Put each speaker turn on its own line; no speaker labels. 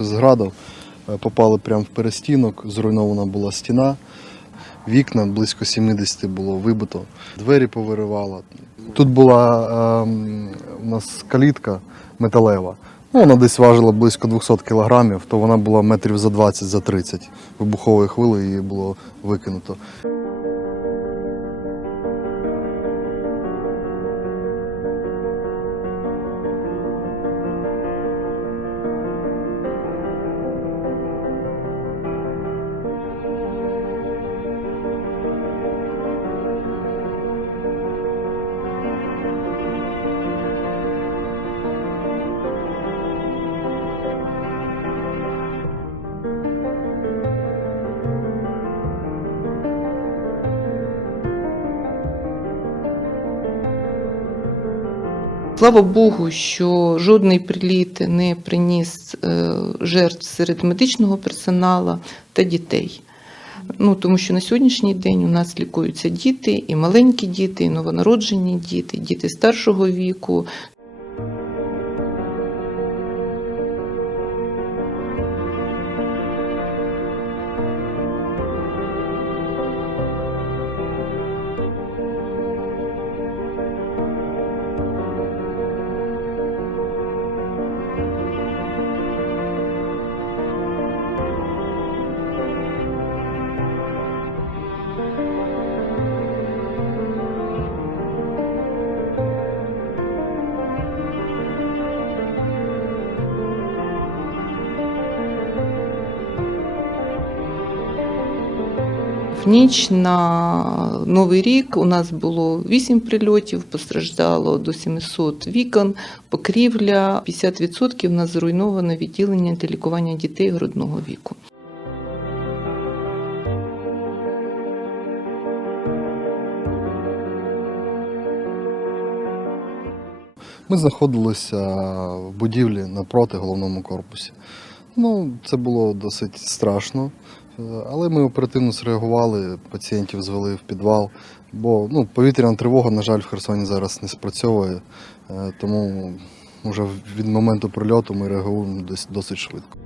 З градів е, попали прямо в перестінок, зруйнована була стіна, вікна близько 70 було вибито, двері повиривало. Тут була ем, у нас калітка металева. Ну, вона десь важила близько 200 кілограмів, то вона була метрів за 20 за 30. Вибуховою хвилею її було викинуто.
Слава Богу, що жодний приліт не приніс е, жертв серед медичного персоналу та дітей. Ну, тому що на сьогоднішній день у нас лікуються діти, і маленькі діти, і новонароджені діти, діти старшого віку. В ніч на Новий рік у нас було 8 прильотів, постраждало до 700 вікон, покрівля. 50% у нас зруйновано відділення для лікування дітей грудного віку.
Ми знаходилися в будівлі напроти головному корпусі. Ну, це було досить страшно, але ми оперативно зреагували, пацієнтів звели в підвал, бо ну, повітряна тривога, на жаль, в Херсоні зараз не спрацьовує, е, тому вже від моменту прильоту ми реагуємо дос- досить швидко.